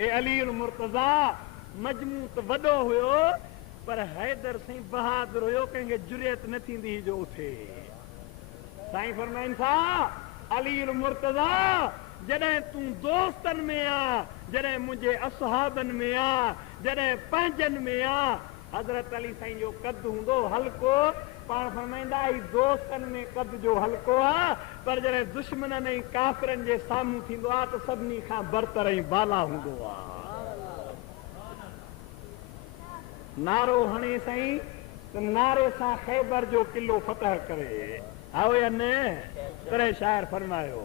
ए अली मुर्तज़ा मजमू त वॾो हुयो पर हैदर साईं बहादुर हुयो, कंहिंखे जुरियत न थींदी जो उथे। साईं फरमाइनि था अली मुर्तज़ा जॾहिं तूं दोस्तनि में आ, जॾहिं मुंहिंजे असहाबनि में आ, जॾहिं पंहिंजनि में आ, हज़रत अली साईं जो कद हूंदो हल्को, पाण फरमाईंदा ही दोस्तनि में कद जो हल्को आ, पर जॾहिं दुश्मननि ऐं काफ़िरनि जे साम्हूं थींदो आ त सभिनी खां बरतर ऐं बाला हूंदो आ। नारो हणे साईं त नारे सां ख़ैबर जो किलो फतह करे, आओ या न? तॾहिं शाइर फरमायो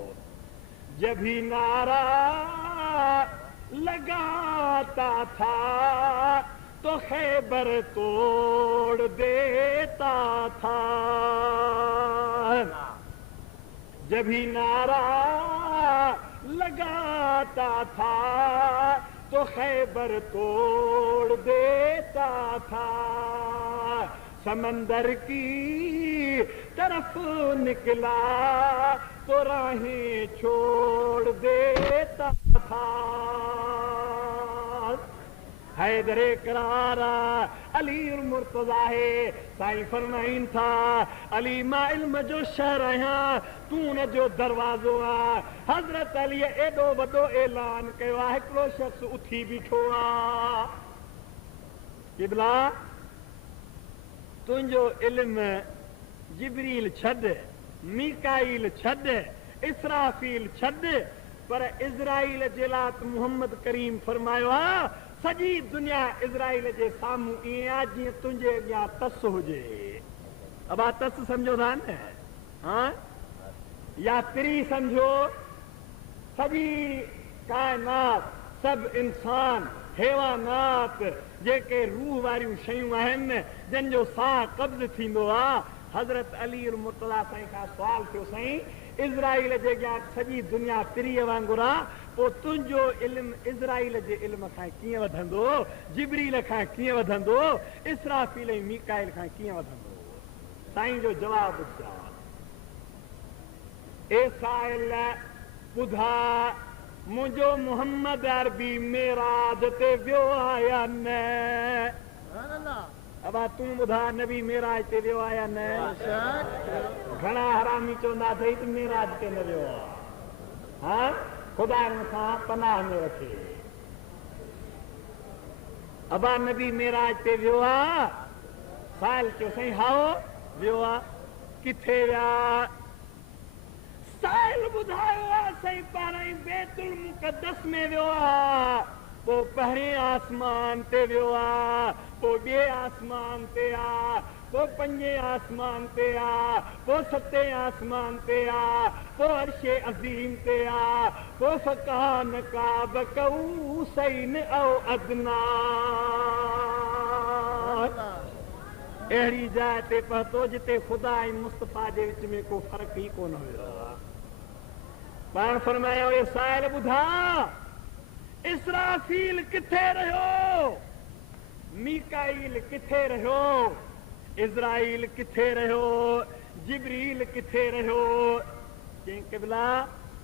जब भी नारा लगाता था तो खैबर तोड़ देता था, जब भी नारा लगाता था तो खैबर तोड़ देता था, समंदर की तरफ निकला तो राहें छोड़ देता था। हैदरे करारा अली मुर्तज़ा है। साईं फरमाइनि था अली मां इल्म जो शहर आहियां, तूं न जो दरवाज़ो आ। हज़रत अली एॾो वॾो ऐलान कयो आहे, हिकिड़ो शख़्स उथी बीठो आ, क़िबला तुंहिंजो इल्म जिब्रील छॾ, मीकाईल छॾ, इसराफील छॾ, पर इज़राइल जे लाइ त मुहम्मद करीम फरमायो आहे सॼी दुनिया इज़राइल जे साम्हूं ईअं आहे जीअं तुंहिंजे अॻियां तस हुजे। अबा तस सम्झो था न? हाँ या तिरी सम्झो, सॼी काइनात, सभु इंसान हैवानात जेके रूह वारियूं शयूं आहिनि जंहिंजो साह कब्ज़ थींदो आहे। हज़रत अली मुर्तज़ा साईं खां सुवाल थियो साईं इज़राइल जे अॻियां सॼी दुनिया तिरीअ वांगुरु आहे, पोइ तुंहिंजो इल्म इज़राइल जे इल्म खां कीअं वधंदो, जिब्रील खां कीअं वधंदो, इसराफील ऐं मीकाईल खां कीअं वधंदो? साईं जो जवाबु ॿुधा, ए साइल ॿुधा मुंहिंजो मुहम्मद अरबी मेराज ते वियो आहे या न? अबा तूं ॿुधा नबी मेराज ते वियो आहे या न? घणा हरामी चवंदा अथई त मेराज ते न वियो आहे। हा ख़ुदा मथां पनाह में रखे। अबा नबी मेराज ते वियो आहे? साल चयो साईं हाओ वियो आहे। किथे विया? साहिल ॿुधायो आहे साईं पाण ई बैतुल मुक़द्दस में वियो आहे, पोइ पहिरें आसमान ते वियो आहे, पोइ ॿिए आसमान ते आहे, पोइ पंजे आसमान ते आहे, पोइ सतें आसमान ते आहे, पोइ अर्शे अज़ीम ते आहे, पोइ फ़कान काब कऊसैन औ अदना। अहिड़ी जाइ ते पहुतो जिते ख़ुदा ऐं मुस्तफ़ा जे विच में को फ़र्क़ु ई कोन हुयो। पाण फरमायो ए साहिल ॿुधा इसराफील किथे रहियो, मीकाईल किथे रहियो, इज़राइल किथे रहियो, जिब्रील किथे रहियो? चई क़िबला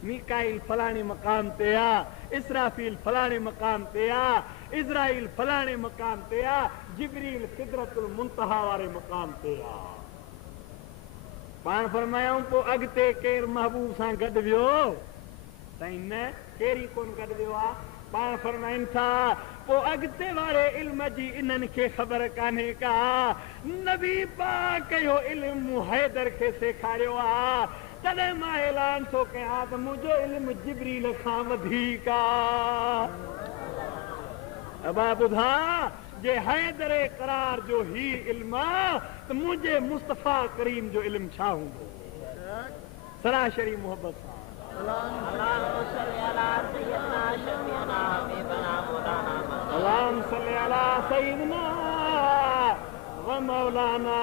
मीकाईल फलाणे मक़ाम ते आ, इसराफील फलाणे मक़ाम ते आ, इज़राइल फलाणे मक़ाम ते आ, जिब्रील सिदरतुल मुंतहा वारे मक़ाम ते आ। पाण फरमायूं पोइ अॻिते केरु महबूब सां गॾु वियो? साईं न, केरी कोन गॾु वियो आहे। पाण फरमाइनि था पोइ अॻिते वारे इल्म जी इन्हनि खे ख़बर कान्हे का, नबी पाक जो इल्मु हैदर खे सेखारियो आहे, तॾहिं मां ऐलान थो कयां त मुंहिंजो इल्मु जिब्रील खां वधीक आहे। अबा ॿुधा जे हैदर करार जो ही इल्मु आहे त मुंहिंजे मुस्तफ़ा करीम जो इल्मु छा हूंदो? सराशरी मोहब्बत सां अल्लाहुम्मा सल्ली अला सय्यिदना व मौलाना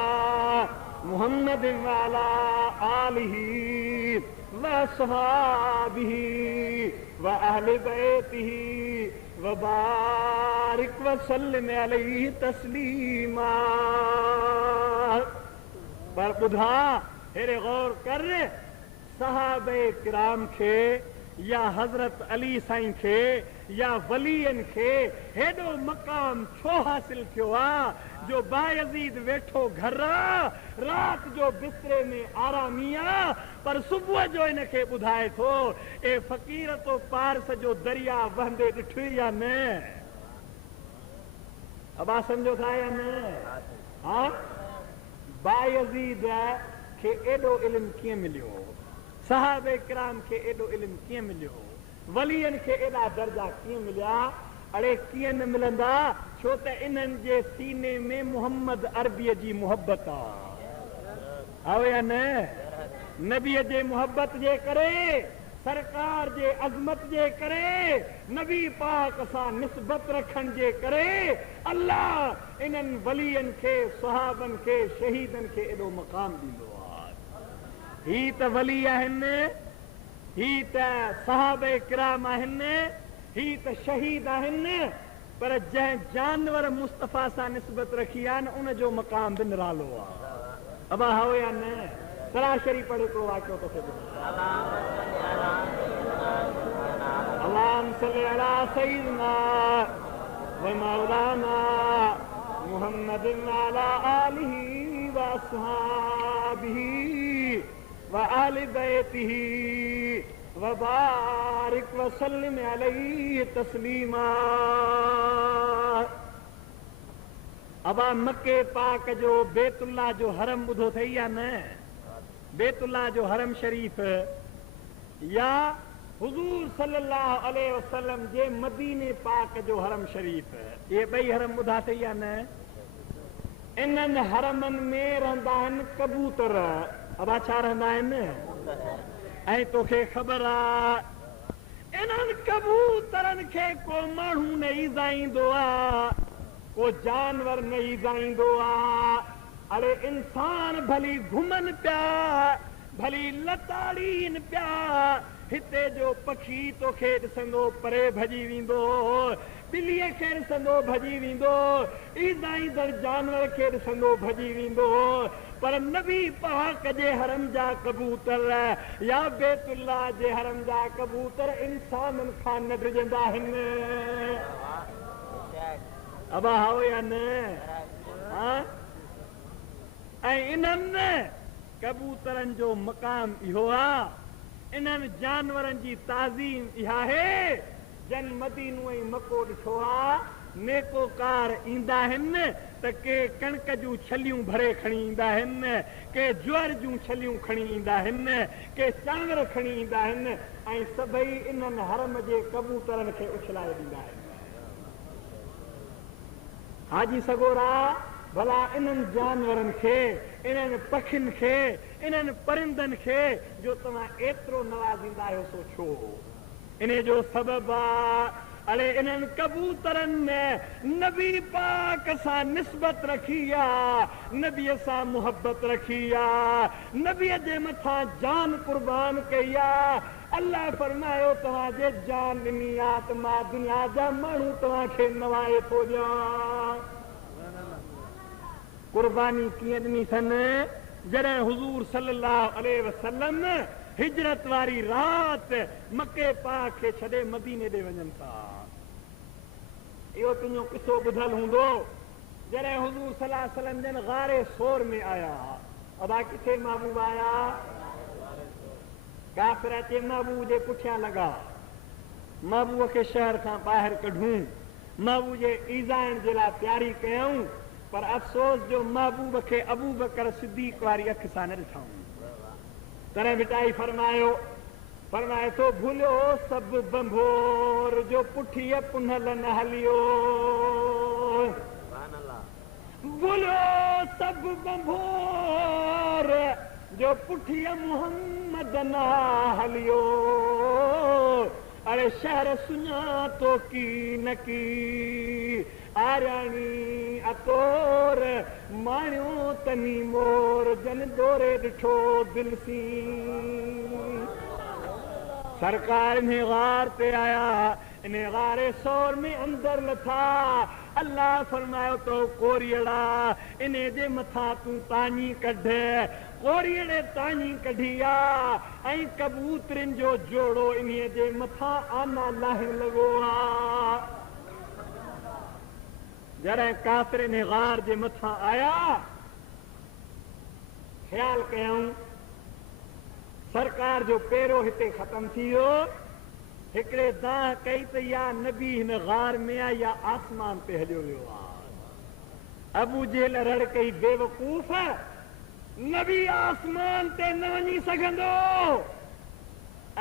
मुहम्मद व अला आलिही व असहाबिही व अहले बैतिही व बारिक व सल्लिम अलैहि तस्लीमा। पर ॿुधा हेरे गौर कर, सहाबे किराम खे या हज़रत अली साईं खे या वलीअनि खे हेॾो मक़ाम छो हासिल थियो आहे जो बायज़ीद वेठो घर राति जो बिस्तरे में आरामी आहे पर सुबुह जो हिनखे ॿुधाए थो ए फ़क़ीर तो पारस जो दरिया वहंदे ॾिठो या न अबा सम्झो था या न हा बायज़ीद खे एॾो इल्मु कीअं मिलियो सहाबे किराम खे एॾो इल्मु कीअं मिलियो वलीअनि खे एॾा दर्जा कीअं मिलिया अड़े कीअं न मिलंदा छो त इन्हनि जे सीने में मोहम्मद अरबीअ जी मुहबत आहे या न नबीअ जे मुहबत जे करे सरकार जे अज़मत जे करे नबी पाक सां निस्बत रखण जे करे अल्लाह इन्हनि वलीअनि खे सहाबनि खे शहीदनि खे एॾो मक़ाम ॾींदो आहे ही त वली आहिनि ही त सहाबे किराम आहिनि ही त शहीद आहिनि पर जंहिं जानवर मुस्तफ़ा सां निस्बत रखी आहे न उन जो मक़ाम बि निरालो आहे अबा हो या न सराशरी पढ़ हिकिड़ो वाक़ियो तो थे अल्लाहुम्मा सल्ली अला सय्यिदना व मौलाना मुहम्मदिन अला आलिही व अस्हाबिही व आलि बैतिही व बारिक व सल्लिम अलैहि तस्लीमा अबा मके पाक जो बैतुल्लाह जो हरम ॿुधो अथई या न बैतुल्लाह जो हरम शरीफ़ या हुज़ूर सल्लल्लाहु अलैहि वसल्लम जे मदीने पाक जो हरम शरीफ़ ये ॿई हरम ॿुधा अथई या न इन्हनि हरमनि में रहंदा आहिनि कबूतर अबा छा रहंदा आहिनि ऐं तोखे ख़बर आहे इन्हनि कबूतरनि खे को माण्हू न ईज़ाईंदो आहे को जानवर न ईज़ाईंदो आहे अरे इंसान भली घुमनि पिया भली लताड़ीनि पिया हिते जो पखी तोखे ॾिसंदो परे भॼी वेंदो ॿिलीअ खे ॾिसंदो भॼी वेंदो ईज़ाईंदड़ जानवर खे ॾिसंदो भॼी वेंदो पर नबी पाक जे हरम जा कबूतर या बैतुल्लाह जे हरम जा कबूतर इंसाननि खां न डिॼंदा आहिनि अबा हो या न ऐं इन्हनि कबूतरनि जो मक़ाम इहो आहे इन्हनि जानवरनि जी ताज़ीम इहा आहे जन मदीनो ऐं मको ॾिठो आहे नेकोकार ईंदा आहिनि त के कणक जूं छलियूं भरे खणी ईंदा आहिनि के ज्वर जूं छलियूं खणी ईंदा आहिनि के चांवर खणी ईंदा आहिनि ऐं सभई इन्हनि हरम जे कबूतरनि खे उछलाए ॾींदा आहिनि हाजी सगोरा भला इन्हनि जानवरनि खे इन्हनि पखियुनि खे इन्हनि परिंदनि खे जो तव्हां एतिरो नवाज़ींदा आहियो सो छो इन जो सबबु आहे अड़े इन्हनि कबूतरनि नबी पाक सां निस्बत रखी आहे नबीअ सां मुहबत रखी आहे नबीअ जे मथां जान कुर्बान कई आहे अल्लाह फरमायो तव्हांजे जान ॾिनी आहे त मां दुनिया जा माण्हू तव्हांखे नवाए थो ॾियां कुर्बानी कीअं ॾिनी अथनि जॾहिं हुज़ूर सल्लल्लाहु अलैहि वसल्लम हिजरत वारी राति मके पाक खे छॾे मदीने ॾे वञनि था इहो तुंहिंजो किसो ॿुधल हूंदो जॾहिं हुज़ूर सल्लल्लाहु अलैहि वसल्लम जन गारे सोर में आया अबा किथे महबूब आया काफ़िर अचे महबूब जे पुठियां लॻा महबूब खे शहर खां ॿाहिरि कढूं महबूब जे ईज़ाइण जे लाइ तयारी कयूं पर अफ़सोस जो महबूब खे अबू बकर सिद्दीक़ वारी अख सां न ॾिठऊं तॾहिं बिटाई फरमाए थो भुलियो सभु बंभोर जो पुठीअ पुनल न हलियो भुलियो सभु बंभोर जो पुठीअ मुहम्मद न हलियो अरे शहर सुञातो की न की आराणी अतोर माणियो तनी मोर जन दोरे ॾिठो दिल सी सरकार में गार ते आया इन गारे सौर में अंदर लथा अल्लाह फरमायो तो कोरियड़ा इने जे मथा तू तानी कढ कोरियड़े तानी कढिया ऐं कबूतरन जो जोड़ो इन्हीअ जे मथा आना लाहे लगो आ जॾहिं काफ़िर इन गार जे मथा आया ख्याल कयूं सरकार जो पेरो हिते ख़त्म थी वियो हिकिड़े दाह कई त या नबी हिन गार में आहे या आसमान ते हलियो वियो आहे अबू जेल रड़ कई बेवकूफ़ नबी आसमान ते न वञी सघंदो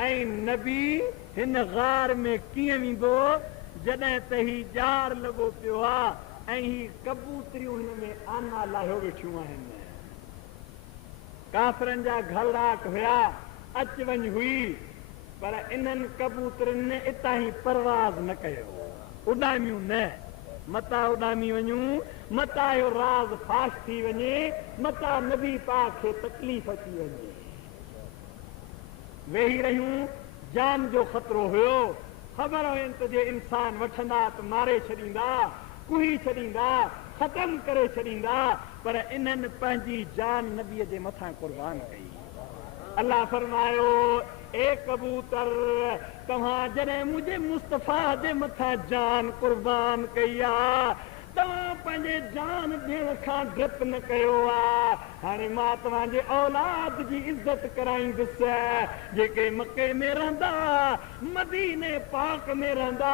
ऐं नबी हिन गार में कीअं वेंदो जॾहिं त ही जार लॻो पियो आहे ऐं ही कबूतरियूं हिन में आना लाहियो वेठियूं आहिनि काफ़िरनि जा घलराट हुया अच वञ हुई पर इन्हनि कबूतरनि इतां ई परवाज़ न कयो उॾामियूं न मता उॾामी वञूं मता इहो राज़ फाश थी वञे मता नबी पाक खे तकलीफ़ अची वञे वेही रहियूं जान जो ख़तरो हुयो ख़बर हुयनि त जे इंसान वठंदा त मारे छॾींदा कुही छॾींदा ख़तम करे छॾींदा पर इन्हनि पंहिंजी जान नबीअ जे मथां क़ुर्बान कई अल्लाह फरमायो ए कबूतर तव्हां जॾहिं मुंहिंजे मुस्तफ़ा जे मथां जान क़ुर्बान कई आहे तव्हां पंहिंजे जान ॾियण खां डप न कयो आहे हाणे मां तव्हांजे औलाद जी इज़त कराईंदुसि जेके मके में रहंदा मदीने पाक में रहंदा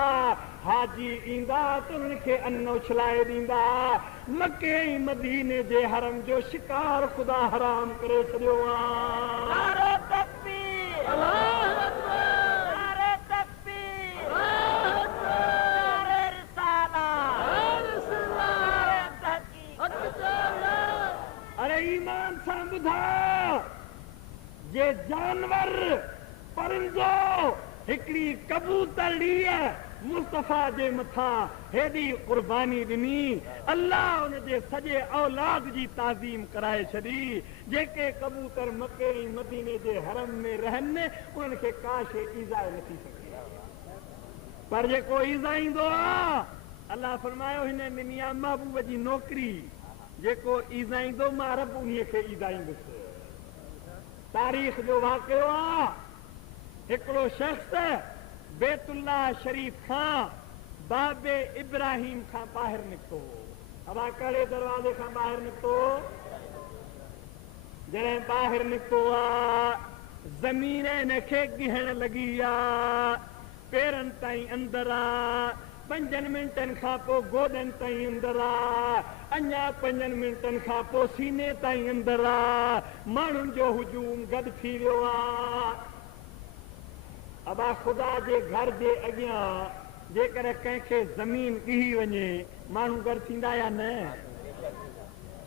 हाजी ईंदा त उन्हनि खे अन्न उछलाए ॾींदा मके ऐं मदीने जे हरम जो शिकार ख़ुदा हराम करे छॾियो आहे अरे ईमान सां ॿुधा जे जानवर परिंदो हिकिड़ी कबूतरी मुस्तफ़ा जे मथां हेॾी क़ुर्बानी ॾिनी अल्लाह उन जे सॼे औलाद जी ताज़ीम कराए छॾी जेके कबूतर मके ऐं मदीने जे हरम में रहनि उन्हनि खे का शइ ईज़ा नथी सघे पर जेको ईज़ा ईंदो आहे अल्लाह फरमायो हिन मियां महबूब जी नौकिरी जेको ईज़ा ईंदो मां रब उन्हीअ खे ईज़ा ईंदुसि तारीख़ जो वाक़ियो आहे हिकिड़ो शख़्स बैतुल्लाह शरीफ़ खां बाबे इब्राहिम खां ॿाहिरि निकितो अबा कहिड़े दरवाज़े खां ॿाहिरि निकितो जॾहिं ॿाहिरि निकितो आहे ज़मीन हिन खे गिहण लॻी आहे पेरनि ताईं अंदरि आहे 5 मिंटनि खां पोइ गोॾनि ताईं अंदरि आहे अञा 5 मिंटनि खां पोइ सीने ताईं अंदरि आहे माण्हुनि जो हुजूम गॾु थी वियो आहे अबा ख़ुदा जे घर जे अॻियां जेकर कंहिंखे ज़मीन ॻिही वञे माण्हू गॾु थींदा या न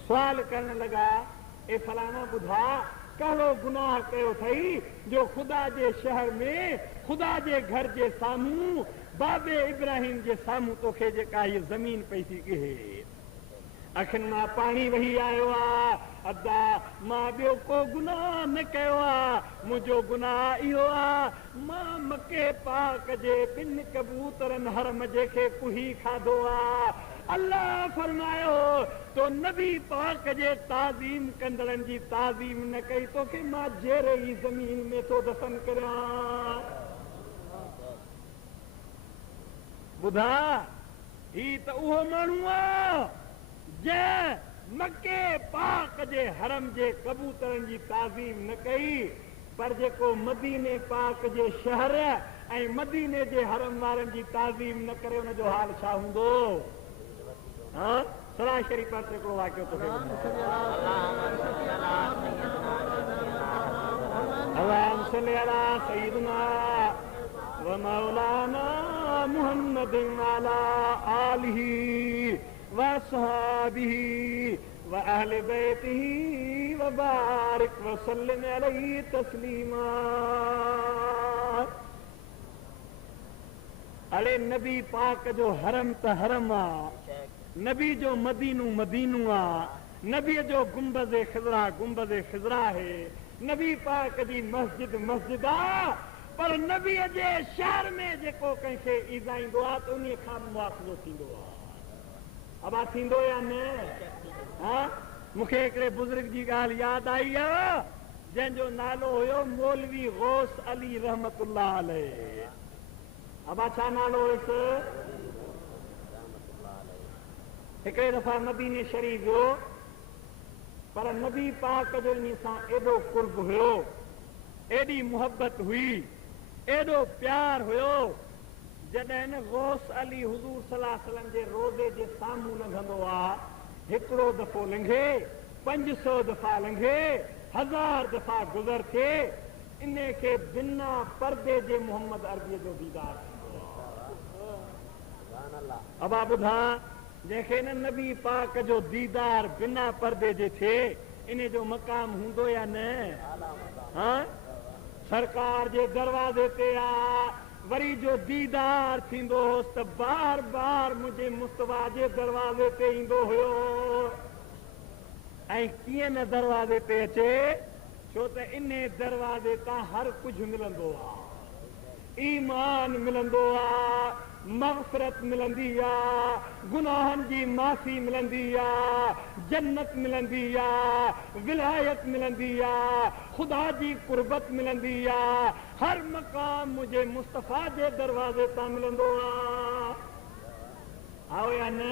सुवाल करण लॻा ए फलाणा ॿुधा कहिड़ो गुनाह कयो अथई जो ख़ुदा जे शहर में ख़ुदा जे घर जे साम्हूं बाबे इब्राहिम जे साम्हूं तोखे जेका हीअ ज़मीन पई थी ॻिहे अखियुनि मां पाणी वही आयो आहे अदा मां ॿियो को गुनाह न कयो आहे मुंहिंजो गुनाह इहो आहे मां मके पाक जे 2 कबूतरनि हरम जेके कुही खाधो आहे अल्लाह फरमायो तो नबी पाक जे ताज़ीम कंदड़नि जी ताज़ीम न कई तोखे मां जहिड़े ई ज़मीन में थो दफ़न करियां ॿुधा ही त उहो माण्हू आहे जंहिं मके पाक जे हरम जे कबूतरनि जी ताज़ीम न कई पर जेको मदीने पाक जे शहर ऐं मदीने जे हरम वारनि जी ताज़ीम न करे उनजो हाल छा हूंदो हाँ सलाह शरीफ़ पर हिकिड़ो वाक़ियो तोखे अल्लाहुम्मा सल्ली अला सय्यिदना व मौलाना मुहम्मदिन अला आलिही व सहाबिही व अहले बैतिही व बारिक व सल्लिम अलैहि तस्लीमा अड़े नबी पाक जो हरम त हरम आहे नबी जो मदीनू मदीनू आहे नबीअ जो गुंबज़ खिज़रा आहे नबी पाक जी मस्जिद मस्जिद आहे पर नबी जे शहर में जेको कंहिंखे ईज़ाईंदो आहे त उन खां मुआख़ज़ो थींदो आहे। अबा थींदो या न? हा, मूंखे हिकिड़े बुज़ुर्ग जी ॻाल्हि यादि आई आहे जंहिंजो नालो हुयो मौलवी गौस अली रहमतुल्लाह अलैह। अबा छा नालो हुयुसि? हिकिड़े दफ़ा मदीने शरीफ़ वियो, पर नबी पाक जो इन सां एॾो कुर्ब हुयो, एॾी मुहबत हुई, एॾो प्यार हुयो, जॾहिं न गौस अली हुज़ूर सल्लल्लाहु अलैहि वसल्लम जे रोज़े जे साम्हूं लंघंदो आहे, हिकिड़ो दफ़ो लंघे, 500 दफ़ा लंघे, 1000 दफ़ा गुज़र थिए, इन खे बिना पर्दे जे मोहम्मद अरबीअ जो दीदार थींदो आहे। अबा ॿुधा, जंहिंखे न नबी पाक जो दीदार बिना पर्दे जे थिए, इन जो मक़ाम हूंदो या न? हा, सरकार जे दरवाज़े ते आ, वरी जो दीदार थींदो होसि त बार बार मुंहिंजे मुस्तफा जे दरवाज़े ते ईंदो हुयो। ऐं कीअं न दरवाज़े ते अचे, छो त इन दरवाज़े तां हर कुझु मिलंदो आहे। ईमान मिलंदो आहे, मग़फ़िरत मिलंदी आहे, गुनाहनि जी माफ़ी मिलंदी आहे, जन्नत मिलंदी आहे, विलायत मिलंदी आहे, ख़ुदा जी कुर्बत मिलंदी आहे। हर मक़ाम मुंहिंजे मुस्तफ़ा जे दरवाज़े तां मिलंदो आहे। आओ या न?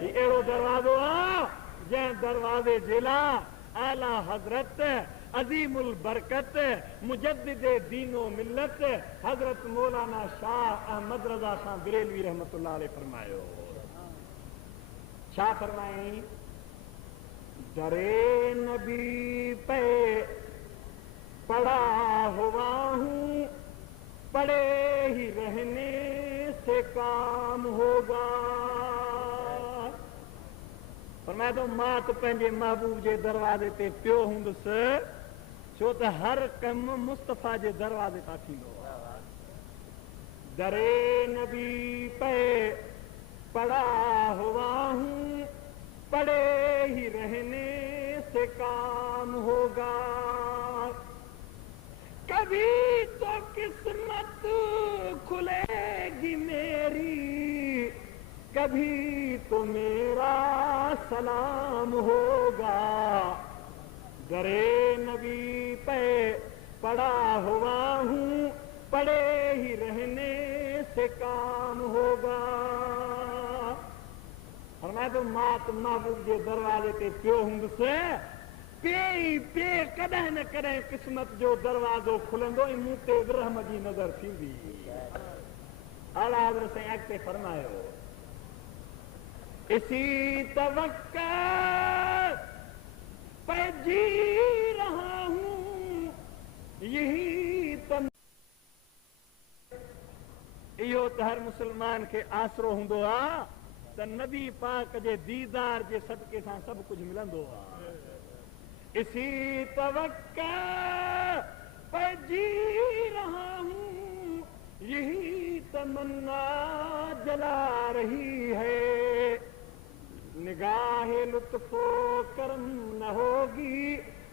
ही अहिड़ो दरवाज़ो आहे जंहिं दरवाज़े जे लाइ आला हज़रत अज़ीमुल बरकत मुजद्दिदे दीनो मिल्लत हज़रत मौलाना शाह अहमद रज़ा शाह बरेलवी रहमतुल्लाह अलैह फरमायो। छा फरमाई? दरे नबी पे पड़ा हुआ हूँ, पड़े ही रहने से काम होगा। फरमाए थो, मां त पंहिंजे महबूब जे दरवाज़े ते पियो हूंदुसि, छो त हर कमु मुस्तफ़ा जे दरवाज़े तां थींदो आहे। दरे नबी पे पड़ा हुआ हूँ, पड़े ही रहने से काम होगा। कभी तो किस्मत खुलेगी मेरी, कभी तो मेरा सलाम होगा। दरे नबी पे पड़ा हुआ हूँ, पड़े ही रहने से काम होगा। फरमाए तो मां त महबूब जे दरवाजे ते पियो हूंदुसि, पे कॾहिं न कॾहिं क़िस्मत जो दरवाज़ो खुलंदो ऐं मूं ते रहम जी नज़र थींदी। आला हज़रत साईं अॻिते फरमायो, इसी तवक्का पे जी रहा हूँ, यही तो इहो त हर मुसलमान खे आसरो हूंदो आहे त नबी पाक जे दीदार जे सदके सां सभु कुझु मिलंदो आहे। इसी तवक्का पे जी रहा हूँ, यही तमन्ना जला रही है। निगाह लुत्फो करम न होगी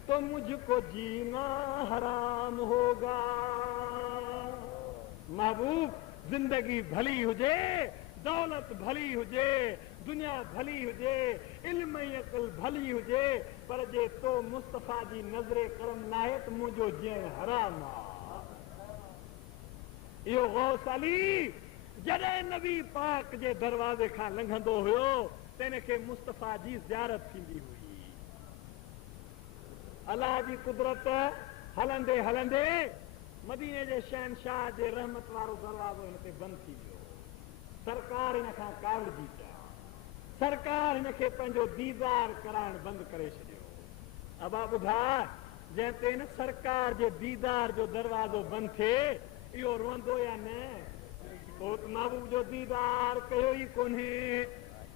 तो मुझको जीना हराम होगा। महबूब, जिंदगी भली हुजे, दौलत भली हुजे, दुनिया भली हुजे, इल्म ऐं अक़ल भली हुजे, पर जे तो मुस्तफ़ा जी नज़रे करम नाहे त मुंहिंजो जीअण हराम आहे। इहो गौस अली जॾहिं नबी पाक जे दरवाज़े खां लंघंदो हुयो त हिनखे मुस्तफ़ा जी ज़ियारत थींदी हुई। अलाह जी कुदरत हलंदे हलंदे मदीने जे शहनशाह जे रहमत वारो दरवाज़ो हिन ते बंदि थी वियो। सरकार हिन खां कावड़जी पिया, सरकार हिनखे पंहिंजो दीदार कराइण बंदि करे छॾियो। अबा ॿुधा, जंहिं ते न सरकार जे दीदार जो दरवाज़ो बंदि थिए, इहो रोंदो या न? पोइ महबूब जो दीदार कयो ई कोन्हे।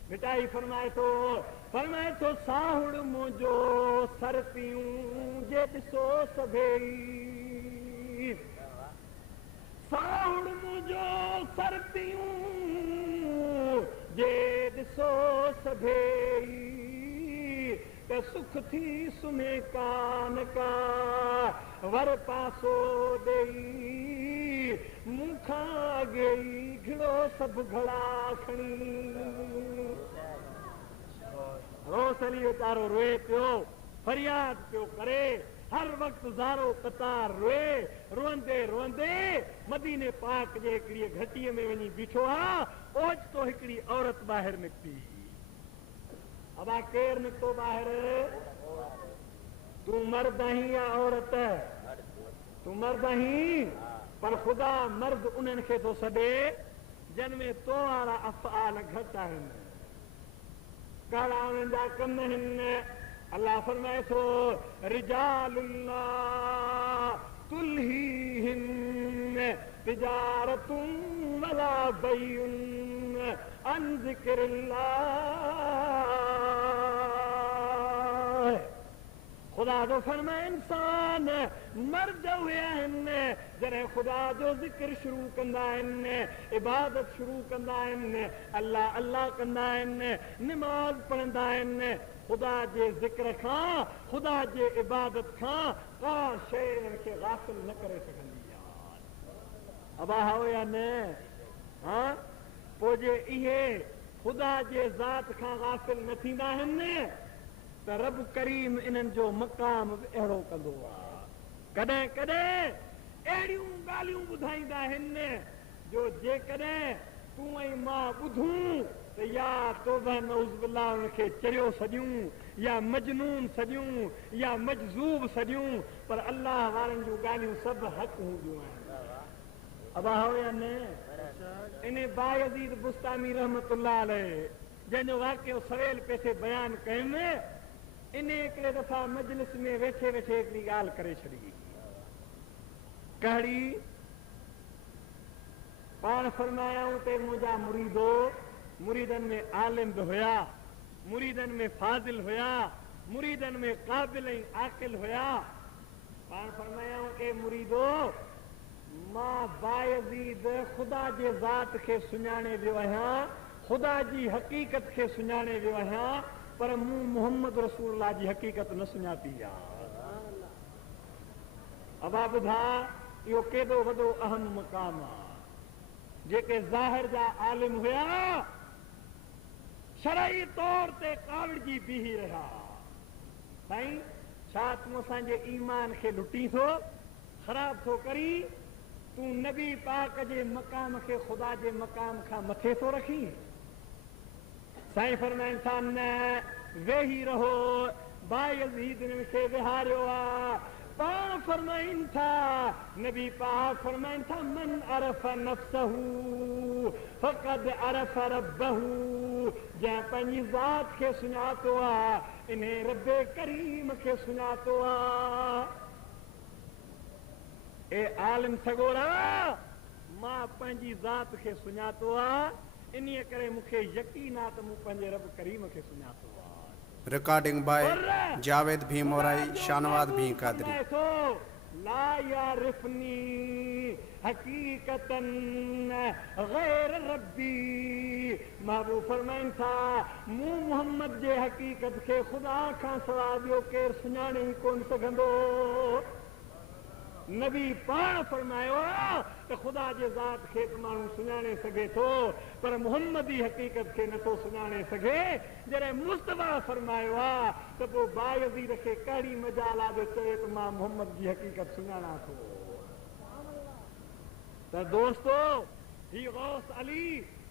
मिटाई फरमाए थो साहुड़ मुंहिंजो सरतियूं जे ॾिसो सभेई, साहुड़ मुंहिंजो सरतियूं जे ॾिसो सभेई, त सुख थी सुम्हे कान का वर पासो ॾेई। खां गई घिड़ो सब घड़ा खणी। रोसली वीचारो रोए पियो, फरियाद पियो करे, हर वक्त ज़ारो कतार रोए। रोंदे रोंदे मदीने पाक जे हिकिड़ी घटीअ में वञी बीठो आहे। ओचितो हिकिड़ी औरत ॿाहिरि निकिती। अबा केरु निकितो ॿाहिरि? तूं मर्द आहीं या औरत? तूं मर्द आहीं, पर ख़ुदा मर्द उन्हनि खे थो सॾे जिन में तो वारा अफ़आल घटि आहिनि, कहिड़ा उन्हनि जा कम आहिनि। अल्लाह फरमाए थो रिजालुल्लाह तुल्हीहिम तिजारतुन वला बैउन अन ज़िक्रिल्लाह। खुदा जो फरमाए इंसान मर्द हुए आहिनि जॾहिं ख़ुदा जो ज़िक्र शुरू कंदा आहिनि, इबादत शुरू कंदा आहिनि, अल्लाह अल्लाह कंदा आहिनि, निमाज़ पढ़ंदा आहिनि। ख़ुदा जे ज़िक्र खां, ख़ुदा जे इबादत खां का शइ हिननि खे गाफ़िल न करे सघंदी आहे। अबा हो या न? हा, पोइ जे इहे ख़ुदा जे ज़ात खां गाफ़िल न थींदा आहिनि त रब करीम इन्हनि जो मक़ाम बि अहिड़ो कंदो आहे। कॾहिं कॾहिं अहिड़ियूं ॻाल्हियूं ॿुधाईंदा आहिनि जो जेकॾहिं तूं ऐं मां ॿुधूं त या तौबा नऊज़ बिल्लाह उनखे चरियो सॼूं, या मजनून सॼूं, या मजज़ूब सॼूं, पर अल्लाह वारनि जूं ॻाल्हियूं सभु हक़ हूंदियूं आहिनि। अबा हो या न? इन बायज़ीद बुस्तामी रहमतुल्लाह अलैह जंहिंजो वाक़ियो सवेल पेसे बयानु कयुमि, इन हिकिड़े दफ़ा मजलिस में वेठे वेठे हिकिड़ी ॻाल्हि करे छॾी। कहिड़ी? पाण फरमायाऊं ते मुंहिंजा मुरीदो, मुरीदनि में आलिम बि हुया, मुरीदनि में फाज़िल हुया, मुरीदनि में क़ाबिल ऐं आक़िल हुया। पाण फरमायाऊं ए मुरीदो, मां बायज़ीद ख़ुदा जे ज़ात खे सुञाणे वियो आहियां, ख़ुदा जी हक़ीक़त खे सुञाणे वियो आहियां, पर मूं मुहम्मद रसूलुल्लाह जी हक़ीक़त न सुञाती आहे। अबा ॿुधा, इहो केॾो वॾो अहम मक़ाम आहे। जेके ज़ाहिर जा आलिम हुया शरई तौर ते काविड़जी बीही रहिया। साईं, छा तूं असांजे ईमान खे लुटी थो, ख़राब थो करी? तूं नबी पाक जे मक़ाम खे ख़ुदा जे मक़ाम खां मथे थो रखी? साईं फरमाइनि था न, वेही रहो। बायज़ीद खे विहारियो आहे। पाण फरमाइनि था, नबी पाक फरमाइनि था, मन अरफ़ नफ़्सहू फ़क़द अरफ़ रब्बहू। जंहिं पंहिंजी ज़ात खे सुञातो आहे, इन रब करीम खे सुञातो आहे। ए आलिम सगोरा, मां पंहिंजी ज़ात खे सुञातो आहे, इन्हीअ करे मूंखे यकीन आहे त मूं पंहिंजे रब करीम खे सुञातो आहे। रिकॉर्डिंग बाय जावेद भी मोराई, शानवाद भी कादरी। ला यारिफनी हकीकतन गैर रब्बी। महबूब फरमाइनि था, मूं मोहम्मद जे हकीकत खे ख़ुदा खां सवाइ ॿियो केरु सुञाणे ई कोन सघंदो। नबी पाण फरमायो त ख़ुदा जे ज़ात खे माण्हू सुञाणे सघे थो, पर मुहम्मदी हक़ीक़त खे नथो सुञाणे सघे। जॾहिं मुस्तफ़ा फरमायो आहे त पोइ बायज़ीद खे कहिड़ी मजाल आहे जो चए त मां मुहम्मद जी हक़ीक़त सुञाणा थो। त दोस्तो, ही गौस अली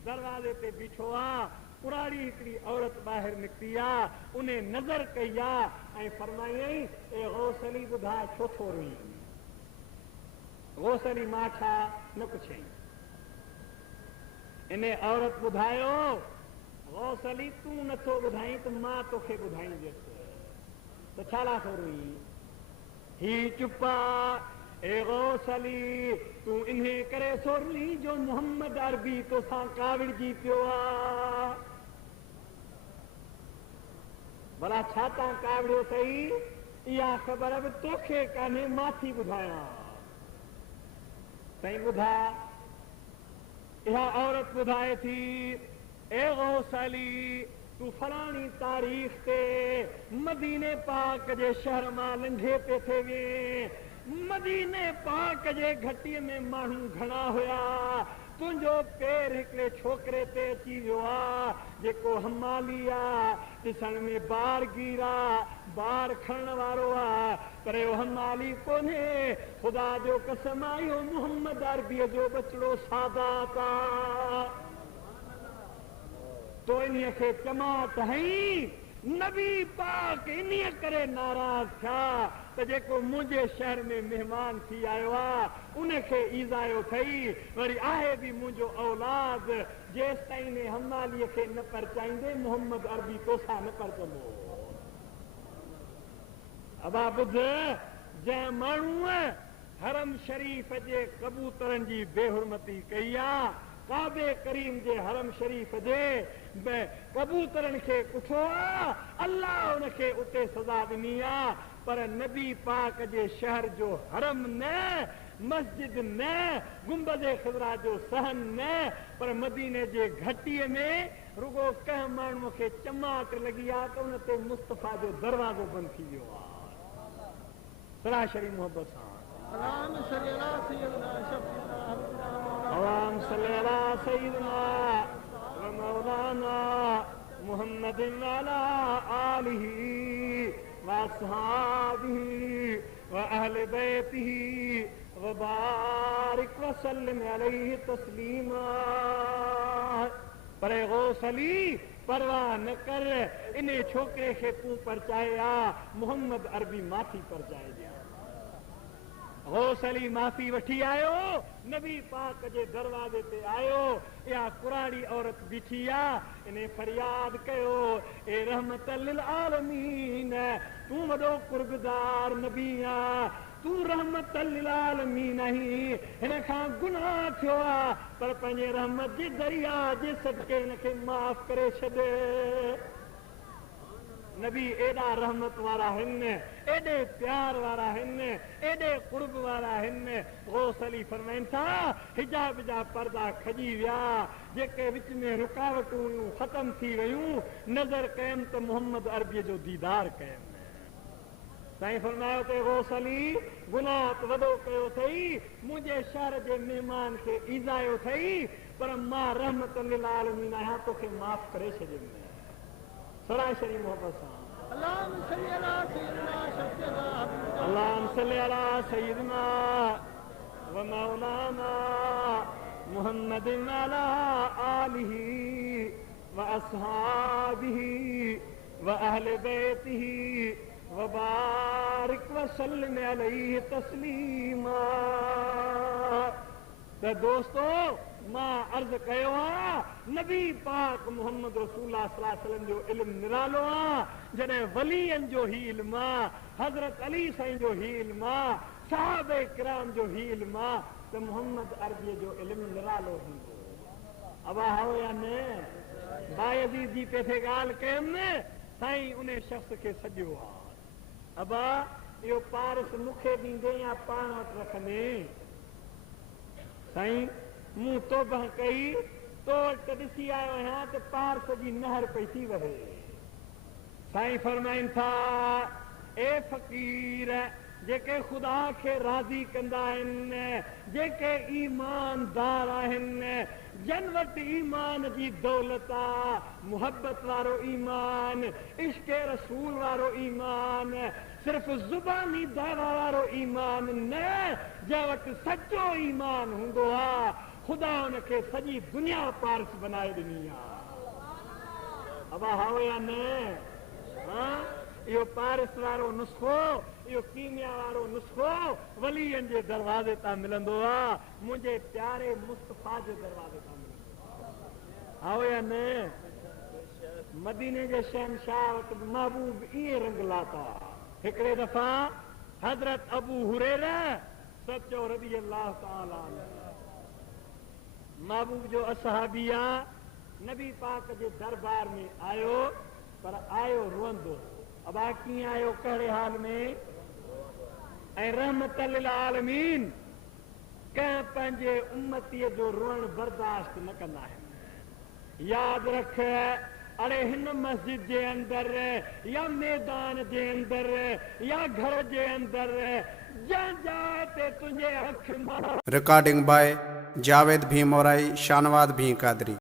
दरवाज़े ते बीठो आहे। पुराणी हिकिड़ी औरत ॿाहिरि निकिती आहे, उन नज़र कई आहे ऐं फरमायईं, ए गौस अली ॿुधाए छो थो रोई? गौस अली मां छा न पुछई। इन औरत ॿुधायो, गौस अली तूं नथो ॿुधाई त मां तोखे ॿुधाईंदसि, त छा ला थो रोई? ही चुप आहे। ए गौस अली, तूं इन्हे करे सोरली जो मुहम्मद अरबी तोसां काविड़जी पियो आहे। भला छा तां काविड़ियो अथई? इहा ख़बर बि तोखे कान्हे, मां थी ॿुधायां। साईं ॿुधा, इहा औरत ॿुधाए थी, ए गौस अली, तूं फलाणी तारीख़ ते मदीने पाक जे शहर मां लंघे पे थे वे, मदीने पाक जे घटीअ में माण्हू घणा हुया, तुंहिंजो पेर हिकिड़े छोकिरे ते अची वियो आहे जेको हमाली आहे, ॾिसण में बारगीर आहे, बार खणण वारो आहे, पर इहो हमाली कोन्हे। ख़ुदा जो कसम आहे इहो मुहम्मद अरबीअ जो बचिड़ो सादात आहे। तो इन्हीअ खे चमाट हई नबी पाक इन्हीअ करे नाराज़ थिया त जेको मुंहिंजे शहर में महिमान थी आयो आहे उनखे ईज़ायो अथई, वरी आहे बि मुंहिंजो औलाद, जेसि ताईं ने हमालीअ खे न परचाईंदे मोहम्मद अरबी तोसां न परचंदो। अबा ॿुध, जंहिं माण्हूअ हरम शरीफ़ जे कबूतरनि जी बेहुरमती कई आहे, काबे करीम जे हरम शरीफ़ जे कबूतरनि खे कुठो आहे, अल्लाह उनखे उते सज़ा ॾिनी आहे, पर नबी पाक जे शहर जो हरम न, मस्जिद न, गुंबदे ख़िज़रा जो सहन न, पर मदीने जे घटीअ में रुगो कंहिं माण्हूअ खे चमाट लॻी आहे त उन ते मुस्तफ़ा जो दरवाज़ो बंदि थी वियो आहे। सराशरी मोहब्बत सां اللهم صل على سيدنا شفيعنا اللهم صل على سيدنا ومولانا محمد وعلى آله وأصحابه وأهل بيته وبارك وسلم عليه تسليما। पर गौसली परवाह न कर, इन छोकिरे खे तूं परचाए आ, मोहम्मद अरबी माफ़ी परचाए ॾिया। गौसली माफ़ी वठी आयो, नबी पाक जे दरवाज़े ते आयो, इहा कुराड़ी औरत बीठी आहे, इन फरियाद कयो, ए रहमत लिल आलमीन, तूं वॾो कुर्बदार नबी आहे, तूं रहमत लिल आलमीन आहीं, हिन खां गुनाह थियो आहे, पर पंहिंजे रहमत जे दरिया जे सदके हिनखे माफ़ करे छॾ। नबी एॾा रहमत वारा आहिनि, एॾे प्यार वारा आहिनि, एॾे कुर्ब वारा आहिनि। गौसली फरमाइनि था हिजाब जा पर्दा खॼी विया, जेके विच में रुकावटूं हुयूं ख़तम थी वियूं, नज़र कयमि त मोहम्मद अरबीअ जो दीदार कयमि। साईं फरमायो ते गौसली गुनाह त वॾो कयो अथई, मुंहिंजे शहर जे महिमान खे ईज़ायो अथई, पर मां रहमत लिल आलमीन आहियां, तोखे माफ़ करे छॾियुमि। सराशरी मोहब्बत सां اللهم صل على سيدنا شفيعنا اللهم صل على سيدنا ومولانا محمد وعلى آله وأصحابه وأهل بيته وبارك وسلم عليه تسليما। त दोस्तो मां अर्ज़ कयो आहे, नबी पाक मोहम्मद रसूलुल्लाह सल्लल्लाहु अलैहि वसल्लम जो इल्मु निरालो आहे, जॾहिं वलीअनि जो ही इल्मु आहे, हज़रत अली साईं जो ही इल्मु आहे, सहाबे किराम जो ही इल्मु आहे, त मोहम्मद अरबीअ जो इल्मु निरालो हूंदो। अबा हो या न, बायज़ीद जी पे थे ॻाल्हि कयमि न, साईं उन शख़्स खे सॼो आहे। अबा इहो पारस मूंखे ॾींदे या पाण वटि रखंदे? साईं मूं तौबह कई, तो वटि ॾिसी आयो आहियां त पारस जी नहर पई थी वहे। साईं फरमाइनि था, ए फ़क़ीर जेके ख़ुदा खे राज़ी कंदा आहिनि, जेके ईमानदार आहिनि, जन वटि ईमान जी दौलत आहे, मुहबत वारो ईमान, इश्क़ रसूल वारो ईमान, सिर्फ़ ज़ुबानी दावा वारो ईमान न, जंहिं वटि सचो ईमान हूंदो आहे, ख़ुदा हुनखे सॼी दुनिया पारस बनाए ॾिनी आहे। अबा हाओ या न? इहो पारस वारो नुस्ख़ो, इहो कीमिया वारो नुस्ख़ो वलीअनि जे दरवाज़े तां मिलंदो आहे, मुंहिंजे प्यारे मुस्तफ़ा जे दरवाज़े तां मिलंदो आहे। हाओ या न? मदीने जे शहनशाह वटि महबूब ईअं रंग लाता। हिकिड़े दफ़ा हज़रत अबू हुरैरा सचो रज़ी अल्लाह ताला महबूब जो असहाबी आहे, नबी पाक जे दरबार में आयो, पर आयो रोअंदो। अबा कीअं आयो, कहिड़े हाल में? ऐं रहमत लिल आलमीन कंहिं पंहिंजे उम्मतीअ जो रोअण बर्दाश्त न कंदा आहिनि। यादि रख, अरे हिन मस्जिद जे अंदर या मैदान जे अंदर या घर जे अंदर जंहिं जाइ ते तुंहिंजे अख मां रिकॉर्डिंग बाय जावेद भीम मोराई शानवाद भी कादरी।